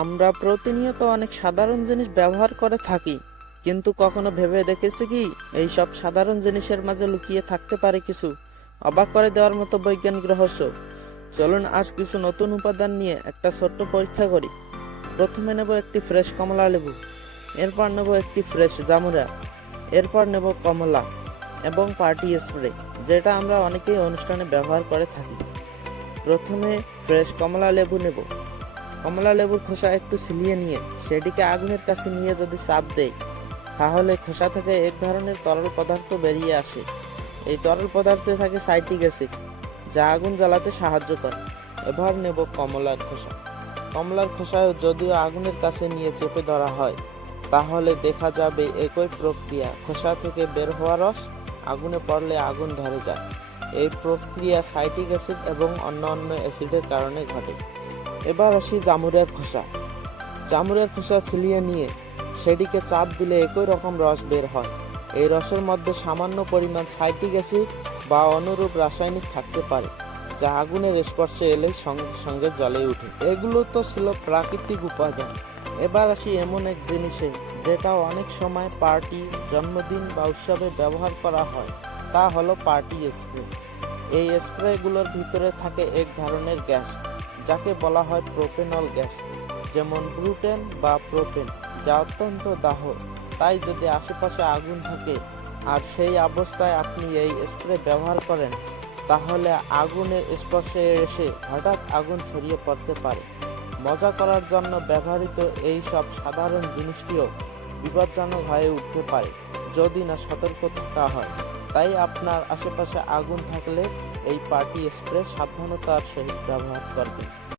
আমরা প্রতিনিয়ত অনেক সাধারণ জিনিস ব্যবহার করে থাকি, কিন্তু কখনো ভেবে দেখেছি কি এই সব সাধারণ জিনিসের মাঝে লুকিয়ে থাকতে পারে কিছু অবাক করে দেওয়ার মতো বৈজ্ঞানিক রহস্য। চলুন আজ কিছু নতুন উপাদান নিয়ে একটা ছোট্ট পরীক্ষা করি। প্রথমে নেব একটি ফ্রেশ কমলা লেবু, এরপর নেব একটি ফ্রেশ জামুরা, এরপর নেব কমলা এবং পার্টি স্প্রে, যেটা আমরা অনেকেই অনুষ্ঠানে ব্যবহার করে থাকি। প্রথমে ফ্রেশ কমলা লেবু নেব। কমলা লেবুর খোসা একটু ছিলিয়ে নিয়ে সেটিকে আগুনের কাছে নিয়ে যদি চাপ দেয়, তাহলে খোসা থেকে এক ধরনের তরল পদার্থ বেরিয়ে আসে। এই তরল পদার্থে থাকে সাইট্রিক অ্যাসিড, যা আগুন জ্বালাতে সাহায্য করে। এবার নেব কমলার খোসা। কমলার খোসায় যদিও আগুনের কাছে নিয়ে চেপে ধরা হয়, তাহলে দেখা যাবে একই প্রক্রিয়া, খোসা থেকে বের হওয়া রস আগুনে পড়লে আগুন ধরে যায়। এই প্রক্রিয়া সাইট্রিক অ্যাসিড এবং অন্যান্য অ্যাসিডের কারণে ঘটে। এবার আসি জামুরের খোসা। জামুরের খোসা ছিলিয়ে নিয়ে সেটিকে চাপ দিলে একই রকম রস বের হয়। এই রসের মধ্যে সামান্য পরিমাণ সাইট্রিক অ্যাসিড বা অনুরূপ রাসায়নিক থাকতে পারে, যা আগুনের স্পর্শে এলেই সঙ্গে সঙ্গে জ্বলে ওঠে। এগুলো তো ছিল প্রাকৃতিক উপাদান। এবার আসি এমন এক জিনিসে যেটা অনেক সময় পার্টি, জন্মদিন বা উৎসবে ব্যবহার করা হয়, তা হলো পার্টি স্প্রে। এই স্প্রেগুলোর ভিতরে থাকে এক ধরনের গ্যাস, যাকে বলা হয় প্রোপেনল গ্যাস, যেমন ব্রুটেন বা প্রোপেন, যা অত্যন্ত দাহ। তাই যদি আশেপাশে আগুন থাকে আর সেই অবস্থায় আপনি এই স্প্রে ব্যবহার করেন, তাহলে আগুনের স্পর্শে এসে হঠাৎ আগুন ছড়িয়ে পড়তে পারে। মজা করার জন্য ব্যবহৃত এই সব সাধারণ জিনিসটিও বিপজ্জনক হয়ে উঠতে পারে যদি না সতর্ক থাকা হয়। তাই আপনার আশেপাশে আগুন থাকলে এই পার্টি স্প্রে সাবধানতার সহিত ব্যবহার করবেন।